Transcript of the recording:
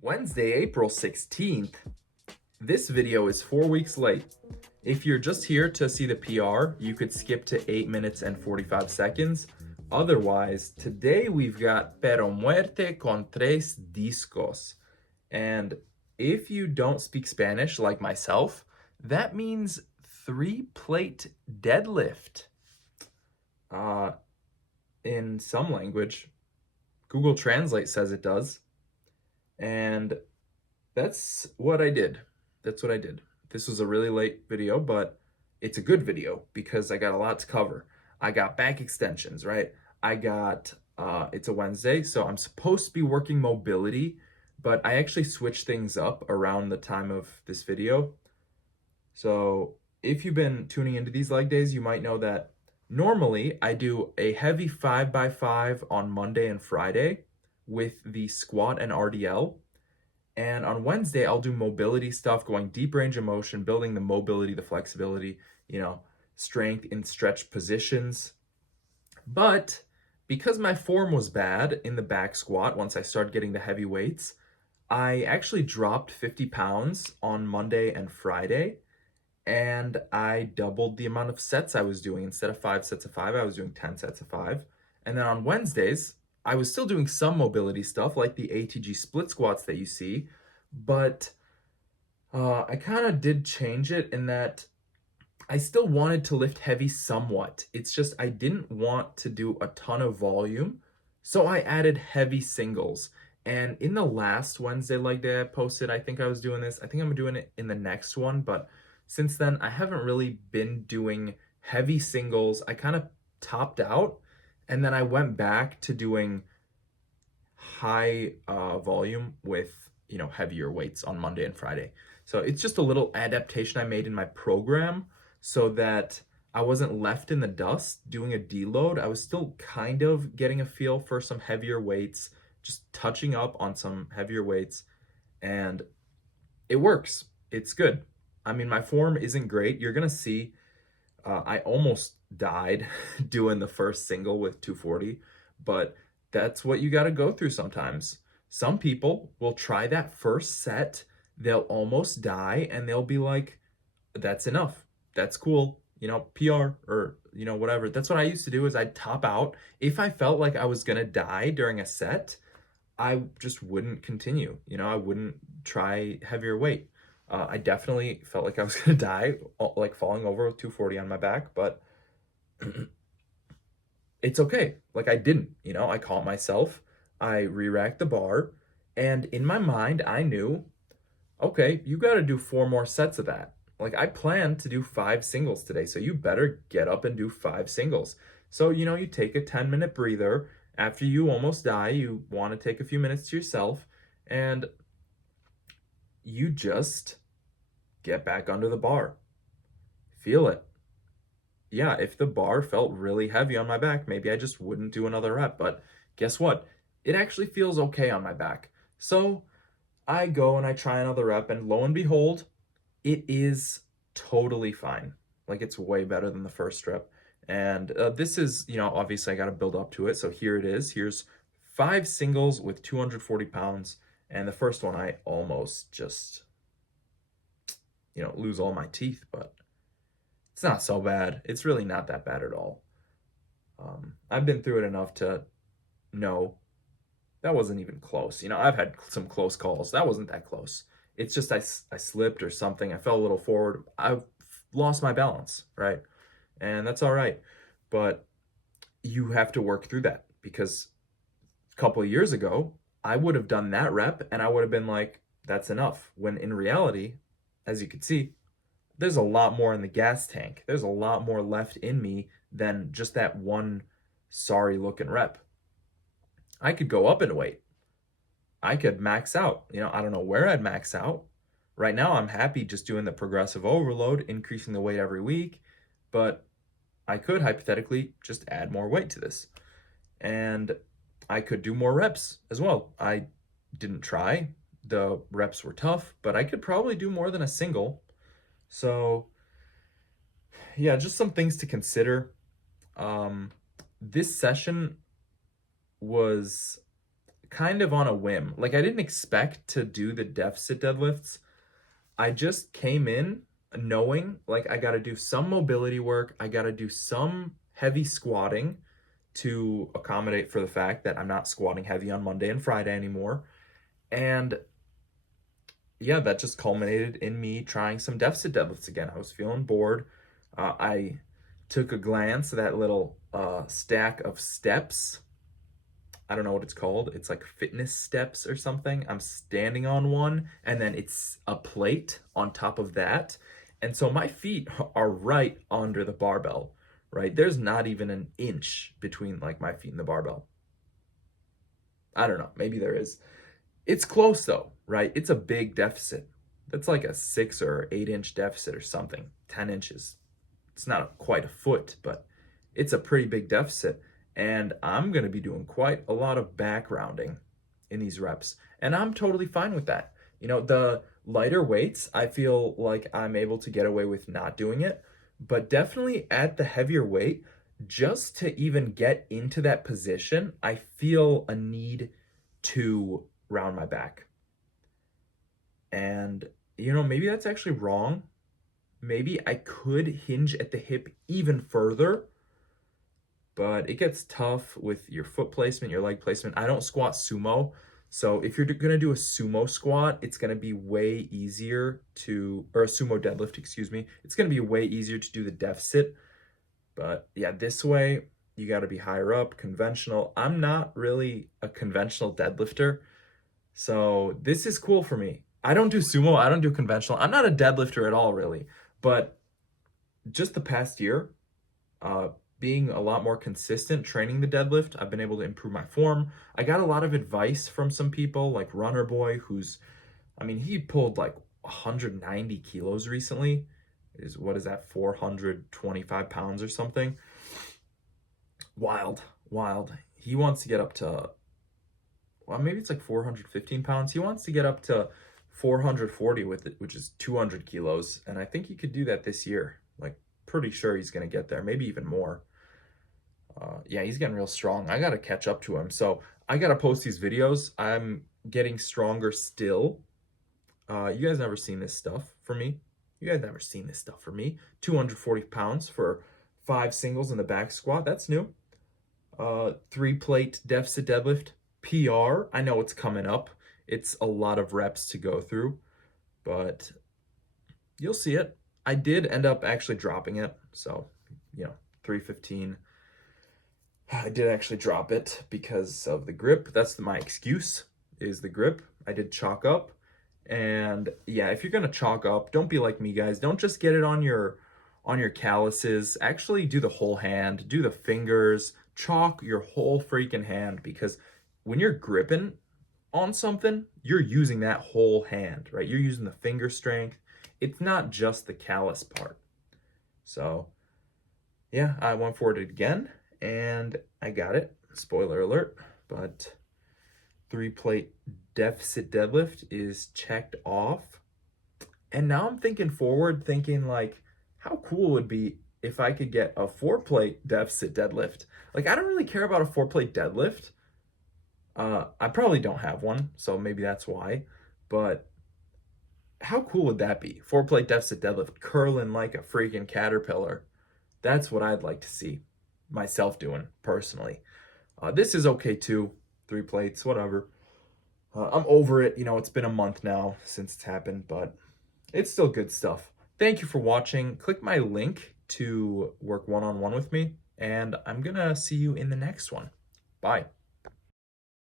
Wednesday, April 16th. This video is 4 weeks late. If you're just here to see the PR, you could skip to 8 minutes and 45 seconds. Otherwise, today we've got Pero muerte con tres discos. And if you don't speak Spanish like myself, that means 3-plate deadlift. In some language, Google Translate says it does. And that's what I did. That's what I did. This was a really late video, but it's a good video because I got a lot to cover. I got back extensions, right? I got, it's a Wednesday, so I'm supposed to be working mobility, but I actually switched things up around the time of this video. So if you've been tuning into these leg days, you might know that normally I do a heavy 5x5 on Monday and Friday with the squat and RDL. And on Wednesday, I'll do mobility stuff, going deep range of motion, building the mobility, the flexibility, strength in stretch positions. But because my form was bad in the back squat, once I started getting the heavy weights, I actually dropped 50 pounds on Monday and Friday. And I doubled the amount of sets I was doing. Instead of 5 sets of 5, I was doing 10 sets of 5. And then on Wednesdays, I was still doing some mobility stuff like the ATG split squats that you see, but I kind of did change it in that I still wanted to lift heavy somewhat. It's just I didn't want to do a ton of volume, so I added heavy singles. And in the last Wednesday leg day I posted, I think I was doing this. I think I'm doing it in the next one, but since then I haven't really been doing heavy singles. I kind of topped out, and then I went back to doing high volume with heavier weights on Monday and Friday. So it's just a little adaptation I made in my program so that I wasn't left in the dust doing a deload. I was still kind of getting a feel for some heavier weights, just touching up on some heavier weights, and it works. It's good. I mean, my form isn't great. You're gonna see I almost died doing the first single with 240, but that's what you got to go through sometimes. Some people will try that first set, they'll almost die, and they'll be like, that's enough. That's cool. PR or, whatever. That's what I used to do is I'd top out. If I felt like I was going to die during a set, I just wouldn't continue. I wouldn't try heavier weight. I definitely felt like I was going to die, like falling over with 240 on my back, but it's okay. Like I didn't, I caught myself. I re-racked the bar, and in my mind, I knew, okay, you got to do 4 more sets of that. Like I planned to do 5 singles today, so you better get up and do 5 singles. So, you take a 10-minute breather. After you almost die, you want to take a few minutes to yourself, and you just get back under the bar. Feel it. Yeah, if the bar felt really heavy on my back, maybe I just wouldn't do another rep. But guess what? It actually feels okay on my back. So I go and I try another rep, and lo and behold, it is totally fine. Like it's way better than the first rep. And this is, obviously I got to build up to it. So here it is. Here's 5 singles with 240 pounds. And the first one, I almost just, lose all my teeth, but it's not so bad. It's really not that bad at all. I've been through it enough to know that wasn't even close. I've had some close calls. That wasn't that close. It's just I slipped or something. I fell a little forward. I lost my balance, right? And that's all right. But you have to work through that because a couple of years ago, I would have done that rep and I would have been like, that's enough. When in reality, as you can see, there's a lot more in the gas tank. There's a lot more left in me than just that one sorry looking rep. I could go up in weight. I could max out. I don't know where I'd max out. Right now, I'm happy just doing the progressive overload, increasing the weight every week, but I could hypothetically just add more weight to this. And I could do more reps as well. I didn't try. The reps were tough, but I could probably do more than a single. So yeah, just some things to consider. This session was kind of on a whim. Like, I didn't expect to do the deficit deadlifts. I just came in knowing like I got to do some mobility work, I got to do some heavy squatting to accommodate for the fact that I'm not squatting heavy on Monday and Friday anymore. And yeah, that just culminated in me trying some deficit deadlifts again. I was feeling bored. I took a glance at that little stack of steps. I don't know what it's called. It's like fitness steps or something. I'm standing on one, and then it's a plate on top of that. And so my feet are right under the barbell, right? There's not even an inch between like my feet and the barbell. I don't know. Maybe there is. It's close though, right? It's a big deficit. That's like a 6 or 8 inch deficit or something, 10 inches. It's not quite a foot, but it's a pretty big deficit. And I'm going to be doing quite a lot of back rounding in these reps. And I'm totally fine with that. You know, the lighter weights, I feel like I'm able to get away with not doing it. But definitely at the heavier weight, just to even get into that position, I feel a need to round my back. And, you know, maybe that's actually wrong. Maybe I could hinge at the hip even further, but it gets tough with your foot placement, your leg placement. I don't squat sumo. So if you're going to do a sumo squat, it's going to be way easier to, or a sumo deadlift, excuse me. It's going to be way easier to do the deficit. But yeah, this way you got to be higher up, conventional. I'm not really a conventional deadlifter. So this is cool for me. I don't do sumo. I don't do conventional. I'm not a deadlifter at all, really. But just the past year, being a lot more consistent training the deadlift, I've been able to improve my form. I got a lot of advice from some people like Runner Boy, who's, I mean, he pulled like 190 kilos recently. What is that, 425 pounds or something? Wild, wild. He wants to get up to, well, maybe it's like 415 pounds. He wants to get up to 440 with it, which is 200 kilos. And I think he could do that this year. Like, pretty sure he's going to get there, maybe even more. Yeah, he's getting real strong. I got to catch up to him. So I got to post these videos. I'm getting stronger still. You guys never seen this stuff for me. You guys never seen this stuff for me. 240 pounds for 5 singles in the back squat. That's new. 3-plate deficit deadlift. PR. I know it's coming up. It's a lot of reps to go through, but you'll see it. I did end up actually dropping it. So, you know, 315. I did actually drop it because of the grip. That's my excuse, is the grip. I did chalk up. And yeah, if you're going to chalk up, don't be like me, guys. Don't just get it on your calluses. Actually do the whole hand, do the fingers, chalk your whole freaking hand, because when you're gripping on something, you're using that whole hand, right? You're using the finger strength. It's not just the callus part. So yeah, I went for it again and I got it. Spoiler alert, but 3-plate deficit deadlift is checked off. And now I'm thinking forward, thinking like, how cool would it be if I could get a 4-plate deficit deadlift? Like, I don't really care about a 4-plate deadlift. I probably don't have one, so maybe that's why. But how cool would that be? 4-plate deficit deadlift, curling like a freaking caterpillar. That's what I'd like to see myself doing personally. This is okay too. 3 plates, whatever. I'm over it. You know, it's been a month now since it's happened, but it's still good stuff. Thank you for watching. Click my link to work one-on-one with me, and I'm gonna see you in the next one. Bye.